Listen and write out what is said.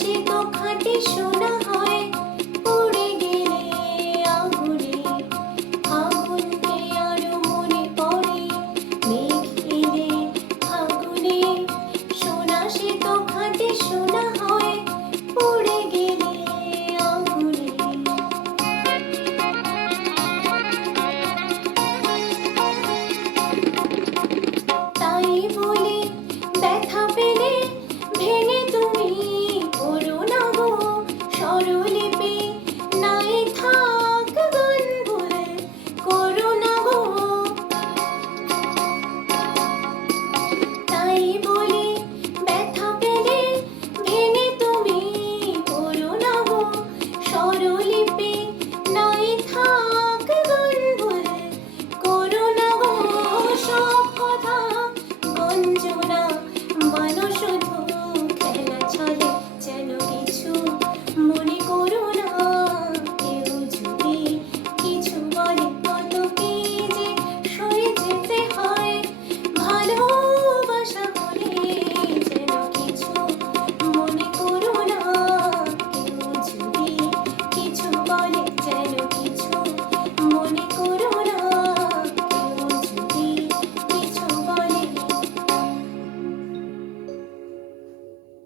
সে তো খাঁটি সোনা হয়, পড়ে গেলে আগুনে। আগুনকে আরো মনে পড়ে, মেঘ এলে আগুনে। সোনা সে তো খাঁটি সোনা হয়, পড়ে গেলে আগুনে। তাই বলে ব্যথা পেলে ভেঙে তুমি পড়ো না গো, স্বরলিপি নাই থাক গান ভুল করো না গো। তাই বলে ব্যথা পেলে ভেঙে তুমি পড়ো না গো, স্বরলিপি নাই থাক গান ভুল করো না গো। সব কথা গঞ্জনা মানো শুধু, খেলা ছলে যেন কিছু